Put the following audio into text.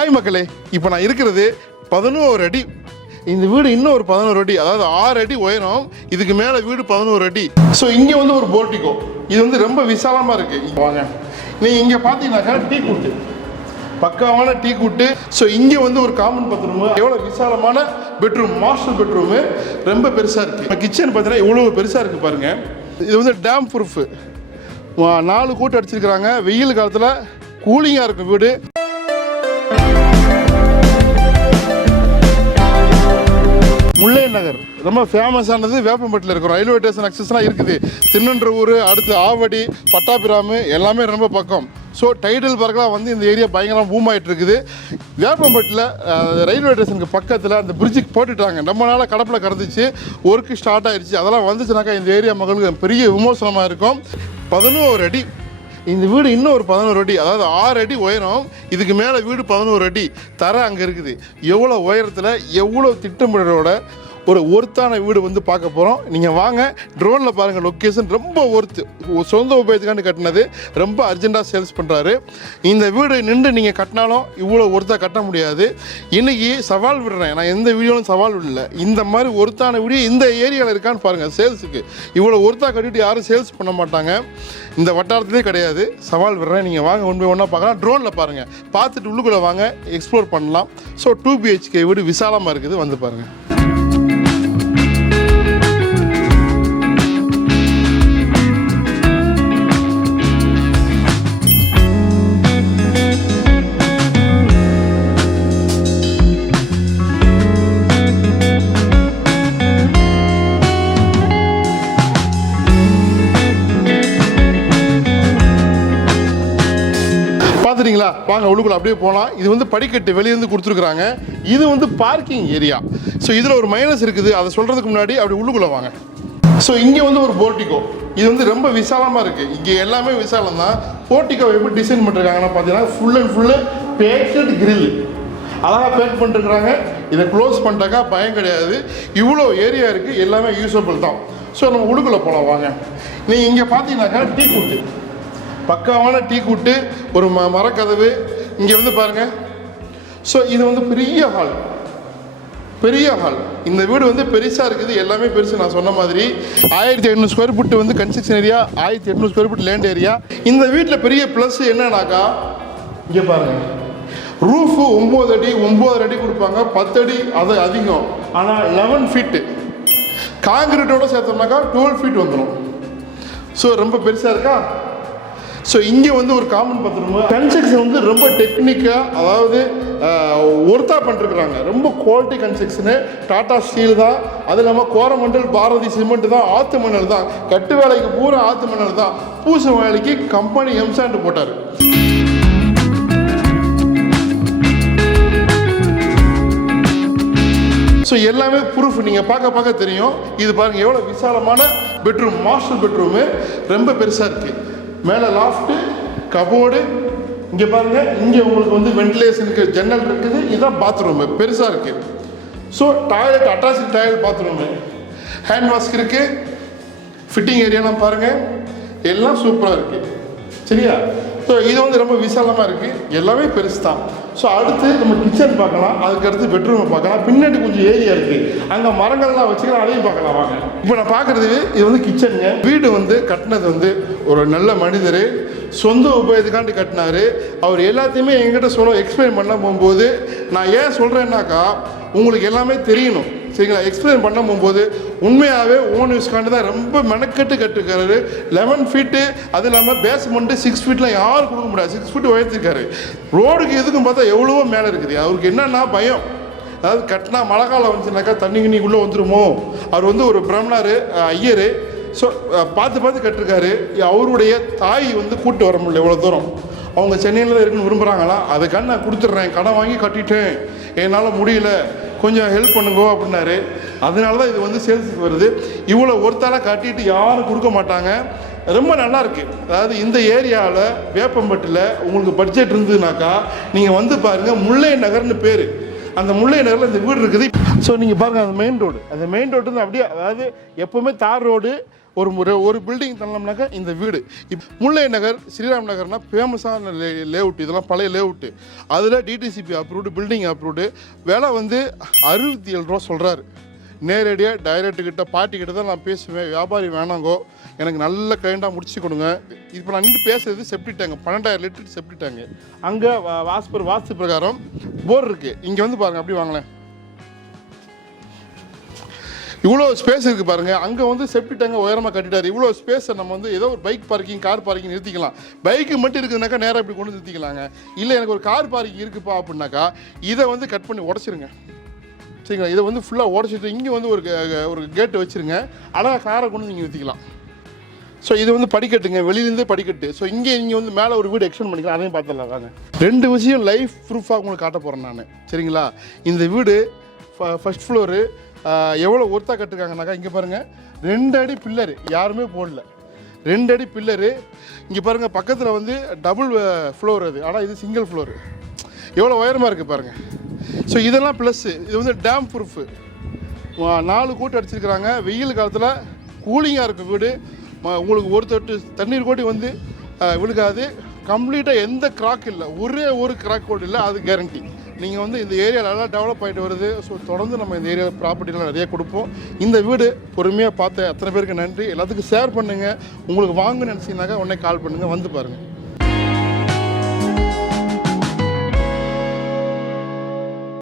Hi மக்களே இப்போ நான் இருக்கிறது பதினோரு அடி. இந்த வீடு இன்னும் ஒரு பதினோரு அடி அதாவது ஆறு அடி உயரம். இதுக்கு மேலே வீடு பதினோரு அடி. ஸோ இங்கே வந்து ஒரு போர்ட்டிக்கோ இது வந்து ரொம்ப விசாலமாக இருக்குது வாங்க. நீங்கள் இங்கே பார்த்தீங்கன்னாக்கா டீ கூட்டு. பக்காவான டீ கூட்டு. ஸோ இங்கே வந்து ஒரு காமன் பாத்ரூமு எவ்வளோ விசாலமான பெட்ரூம் மாஸ்டர் பெட்ரூமு ரொம்ப பெருசாக இருக்குது கிச்சன் பார்த்தீங்கன்னா இவ்வளோ பெருசாக இருக்குது பாருங்கள் இது வந்து டேம் ப்ரூஃபு நாலு கூட்டு அடிச்சிருக்கிறாங்க. வெயில் காலத்தில் கூலிங்காக இருக்கும் வீடு. நகர் ரொம்ப ஃபேமஸானது வேப்பம்பட்டில் இருக்கும் ரயில்வே ஸ்டேஷன் அக்சஸ்லாம் இருக்குது. திருநன்ற ஊர் அடுத்து ஆவடி பட்டாபிராமு எல்லாமே ரொம்ப பக்கம். ஸோ டைடல் பார்க்கெலாம் வந்து இந்த ஏரியா பயங்கரமாக பூம் ஆகிட்டு இருக்குது வேப்பம்பட்டில் ரயில்வே ஸ்டேஷனுக்கு பக்கத்தில் அந்த பிரிட்ஜுக்கு போட்டுட்டாங்க. ரொம்ப நாளாக கடப்பில் கடந்துச்சு ஒர்க்கு ஸ்டார்ட் ஆயிடுச்சு அதெல்லாம் வந்துச்சுனாக்கா இந்த ஏரியா மக்களுக்கு பெரிய விமோசனமாக இருக்கும். பதினோரு அடி. இந்த வீடு இன்னும் ஒரு பதினோரு அடி. அதாவது ஆறு அடி உயரம். இதுக்கு மேலே வீடு பதினோரு அடி. தர அங்கே இருக்குது. எவ்வளோ உயரத்தில் எவ்வளோ திட்டமிடலோட ஒரு ஒர்த்தான வீடு வந்து பார்க்க போகிறோம் நீங்கள் வாங்க ட்ரோனில் பாருங்கள் லொக்கேஷன் ரொம்ப ஒர்த்து சொந்த உபயோகத்துக்காண்டு கட்டினது. ரொம்ப அர்ஜென்ட்டாக சேல்ஸ் பண்ணுறாரு இந்த வீடு நின்று நீங்கள் கட்டினாலும் இவ்வளோ ஒர்த்தாக கட்ட முடியாது. இன்றைக்கி சவால் விடுறேன். நான் எந்த வீடியோலும் சவால் விடல. இந்த மாதிரி ஒர்த்தான வீடியோ இந்த ஏரியாவில் இருக்கான்னு பாருங்கள் சேல்ஸுக்கு இவ்வளோ ஒர்த்தாக கட்டிட்டு யாரும் சேல்ஸ் பண்ண மாட்டாங்க. இந்த வட்டாரத்துலேயே கிடையாது. சவால் விடுறேன். நீங்கள் வாங்க ஒன்று ஒன்றா பார்க்கலாம். ட்ரோனில் பாருங்கள் பார்த்துட்டு உள்ளுக்குள்ளே வாங்க எக்ஸ்ப்ளோர் பண்ணலாம். ஸோ டூ பிஹெச்கே வீடு விசாலமாக இருக்குது. வந்து பாருங்கள் பார்த்துட்டீங்களா வாங்க உள்ளுக்குள்ள அப்படியே போகலாம் இது வந்து படிக்கட்டு வெளியேருந்து கொடுத்துருக்குறாங்க. இது வந்து பார்க்கிங் ஏரியா. ஸோ இதில் ஒரு மைனஸ் இருக்குது. அதை சொல்கிறதுக்கு முன்னாடி அப்படி உள்ளுக்குள்ளே வாங்க. ஸோ இங்கே வந்து ஒரு போர்ட்டிகோ இது வந்து ரொம்ப விசாலமாக இருக்குது இங்கே எல்லாமே விசாலம் தான். போர்ட்டிகோ எப்படி டிசைன் பண்ணிருக்காங்கன்னா பார்த்தீங்கன்னா full and full packet grill அழகாக பேக் பண்ணிருக்கிறாங்க. இதை க்ளோஸ் பண்ணிட்டாக்கா பயம் கிடையாது. இவ்வளோ ஏரியா இருக்குது எல்லாமே யூஸபிள் தான். ஸோ நம்ம உள்ளுக்குள்ளே போகலாம் வாங்க. நீங்கள் இங்கே பார்த்தீங்கன்னாக்கா டீ குண்டு. பக்காவான டீ கூட்டு ஒரு ம மரக்கதவு. இங்கே வந்து பாருங்க. ஸோ இது வந்து பெரிய ஹால் பெரிய ஹால் இந்த வீடு வந்து பெருசாக இருக்குது. எல்லாமே பெருசு. நான் சொன்ன மாதிரி ஆயிரத்தி எட்நூறு ஸ்கொயர் ஃபுட்டு வந்து கன்ஸ்ட்ரக்ஷன் ஏரியா ஆயிரத்தி எட்நூறு ஸ்கொயர் ஃபுட் லேண்ட் ஏரியா இந்த வீட்டில் பெரிய ப்ளஸ் என்னன்னாக்கா இங்கே பாருங்கள் ரூஃபு ஒம்பது அடி ஒம்பது அடி கொடுப்பாங்க. பத்து அடி அது அதிகம். ஆனால் லெவன் ஃபீட்டு காங்கிரீட்டோட சேர்த்தோம்னாக்கா டுவெல் ஃபீட் வந்துடும் ஸோ ரொம்ப பெருசாக இருக்கா? ஸோ இங்கே வந்து ஒரு காமன் பாத்ரூம் கன்ஸ்ட்ரக்ஷன் வந்து ரொம்ப டெக்னிக்காக அதாவது ஒர்த்தாக பண்ணிருக்கிறாங்க. ரொம்ப குவாலிட்டி கன்ஸ்ட்ரக்ஷனு டாடா ஸ்டீல் தான். அது இல்லாமல் கோரமண்டல் பாரதி சிமெண்ட் தான். ஆத்து மணல் தான். கட்டு வேலைக்கு பூரா ஆத்து மணல் தான். பூச வேலைக்கு கம்பெனி எம்சாண்ட் போட்டார். ஸோ எல்லாமே ப்ரூஃப் நீங்கள் பார்க்க பார்க்க தெரியும். இது பாருங்கள் எவ்வளோ விசாலமான பெட்ரூம் மாஸ்டர் பெட்ரூமு ரொம்ப பெருசாக இருக்குது மேலே லாஃப்ட்டு கபோர்டு இங்கே பாருங்கள் இங்கே உங்களுக்கு வந்து வென்டிலேஷனுக்கு ஜன்னல் இருக்குது இதுதான் பாத்ரூமு பெருசாக இருக்குது so toilet attach toilet bathroom hand வாஷ்க்கு இருக்குது ஃபிட்டிங் ஏரியாலாம் பாருங்கள் எல்லாம் சூப்பராக இருக்குது சரியா? ஸோ இது வந்து ரொம்ப விசாலமாக இருக்குது எல்லாமே பெருசு தான் ஸோ அடுத்து நம்ம கிச்சன் பார்க்கலாம். அதுக்கு அடுத்து பெட்ரூமை பார்க்கலாம். பின்னாடி கொஞ்சம் ஏரியா இருக்குது அங்கே மரங்கள்லாம் வச்சுக்கலாம். அதையும் பார்க்கலாம் வாங்க. இப்போ நான் பார்க்குறது இது வந்து கிச்சனுங்க வீடு வந்து கட்டினது வந்து ஒரு நல்ல மனிதர். சொந்த உபயோகத்துக்காண்டி கட்டினாரு. அவர் எல்லாத்தையுமே எங்கிட்ட சொல்ல எக்ஸ்பிளைன் பண்ண போகும்போது நான் ஏன் சொல்கிறேன்னாக்கா உங்களுக்கு எல்லாமே தெரியணும். சரிங்களா? எக்ஸ்பிளைன் பண்ண போகும்போது உண்மையாகவே ஓன் யூஸ்காண்டு தான் ரொம்ப மெனக்கெட்டு கட்டுருக்காரு. லெவன் ஃபீட்டு அது இல்லாமல் பேஸ்மெண்ட்டு சிக்ஸ் ஃபீட்லாம் யாரும் கொடுக்க முடியாது. சிக்ஸ் ஃபீட் உயர்த்திருக்காரு. ரோடுக்கு எதுக்கும் பார்த்தா எவ்வளவோ மேலே இருக்குது. அவருக்கு என்னென்னா பயம். அதாவது கட்டினா மழை காலம் வந்துச்சுனாக்கா தண்ணி கிண்ணிக்குள்ளே வந்துருமோ? அவர் வந்து ஒரு பிரம்மனார் ஐயர். ஸோ பார்த்து பார்த்து கட்டிருக்காரு. அவருடைய தாய் வந்து கூட்டு வர முடியல இவ்வளோ தூரம். அவங்க சென்னையில் தான் இருக்குன்னு விரும்புகிறாங்களா அதுக்காக நான் கொடுத்துட்றேன். கடன் வாங்கி கட்டிட்டேன். என்னால் முடியல. கொஞ்சம் ஹெல்ப் பண்ணுங்கோ அப்படின்னாரு. அதனால தான் இது வந்து சேல்ஸுக்கு வருது. இவ்வளோ ஒருத்தால காட்டிட்டு யாரும் கொடுக்க மாட்டாங்க. ரொம்ப நல்லா இருக்கு. அதாவது இந்த ஏரியாவில் வேப்பம்பட்டில் உங்களுக்கு பட்ஜெட் இருந்ததுனாக்கா நீங்கள் வந்து பாருங்கள் முல்லை நகர்னு பேர். அந்த முல்லை நகரில் இந்த வீடு இருக்குது. ஸோ நீங்கள் பாருங்கள் அந்த மெயின் ரோடு அந்த மெயின் ரோடு வந்து அப்படியே அதாவது எப்போவுமே தார் ரோடு ஒரு முறை ஒரு பில்டிங் தள்ளோம்னாக்கா இந்த வீடு. இப் முல்லை நகர் ஸ்ரீராம் நகர்னால் ஃபேமஸான லே லேஅவுட் இதெல்லாம் பழைய லேஅவுட்டு அதில் டிடிசிபி அப்ரூவ்டு பில்டிங் அப்ரூவ்டு விலை வந்து அறுபத்தி ஏழு ரூபா சொல்கிறாரு நேரடியாக டைரக்டுக்கிட்ட பாட்டிக்கிட்ட தான் நான் பேசுவேன். வியாபாரி வேணாங்கோ எனக்கு நல்ல கிளைண்டாக முடிச்சு கொடுங்க. இப்போ நான் நின்று பேசுறது செப்டி டேங்க் பன்னெண்டாயிரம் லிட்டர் செப்டி டேங்கு அங்கே வாஸ்பர் வாஸ்து பிரகாரம் போர் இருக்குது இங்கே வந்து பாருங்கள் அப்படி வாங்களேன். இவ்வளோ ஸ்பேஸ் இருக்குது பாருங்கள் அங்கே வந்து செப்டி டேங்கை உயரமாக கட்டிட்டார். இவ்வளோ ஸ்பேஸை நம்ம வந்து ஏதோ ஒரு பைக் பார்க்கிங் கார் பார்க்கிங் நிறுத்திக்கலாம். பைக்கு மட்டும் இருக்குதுனாக்கா நேராக இப்படி கொண்டு நிறுத்திக்கலாங்க. இல்லை எனக்கு ஒரு கார் பார்க்கிங் இருக்குப்பா அப்படின்னாக்கா இதை வந்து கட் பண்ணி உடச்சிருங்க. சரிங்களா? இதை வந்து ஃபுல்லாக உடச்சிட்டு இங்கே வந்து ஒரு ஒரு கேட்டு வச்சுருங்க. அழகாக காரை கொண்டு வந்து நீங்கள் நிறுத்திக்கலாம். ஸோ இது வந்து படிக்கட்டுங்க. வெளியிலேருந்தே படிக்கட்டு. ஸோ இங்கே இங்கே வந்து மேலே ஒரு வீடு எக்ஸ்டெண்ட் பண்ணிக்கலாம். அதையும் பார்த்துடலாம். வாங்க. ரெண்டு விஷயம் லைஃப் ப்ரூஃபாக உங்களுக்கு காட்ட போகிறேன் நான். சரிங்களா? இந்த வீடு ஃபஸ்ட் ஃப்ளோரு எவ்வளோ ஒர்த்தாக கட்டிருக்காங்கனாக்கா இங்கே பாருங்கள் ரெண்டு அடி பில்லரு யாருமே போடல. ரெண்டு அடி பில்லரு இங்கே பாருங்கள் பக்கத்தில் வந்து டபுள் ஃப்ளோர் அது. ஆனால் இது சிங்கிள் ஃப்ளோரு எவ்வளோ உயரமாக இருக்குது பாருங்கள் ஸோ இதெல்லாம் ப்ளஸ்ஸு இது வந்து டேம் ப்ரூஃபு நாலு கூட்டு அடிச்சிருக்கிறாங்க. வெயில் காலத்தில் கூலிங்காக இருக்கும் வீடு. உங்களுக்கு ஒரு தொட்டு தண்ணீர் கோட்டி வந்து விழுகாது. கம்ப்ளீட்டாக எந்த கிராக் இல்லை. ஒரே ஒரு கிராக் கோடு இல்லை அது கேரண்டி நீங்கள் வந்து இந்த ஏரியா நல்லா டெவலப் ஆகிட்டு வருது. ஸோ தொடர்ந்து நம்ம இந்த ஏரியா ப்ராப்பர்ட்டிலாம் நிறைய கொடுப்போம். இந்த வீடு பொறுமையாக பார்த்த அத்தனை பேருக்கு நன்றி. எல்லாத்துக்கும் ஷேர் பண்ணுங்கள் உங்களுக்கு வாங்கணும்னு நினச்சிங்கனாக்கா உடனே கால் பண்ணுங்கள் வந்து பாருங்கள்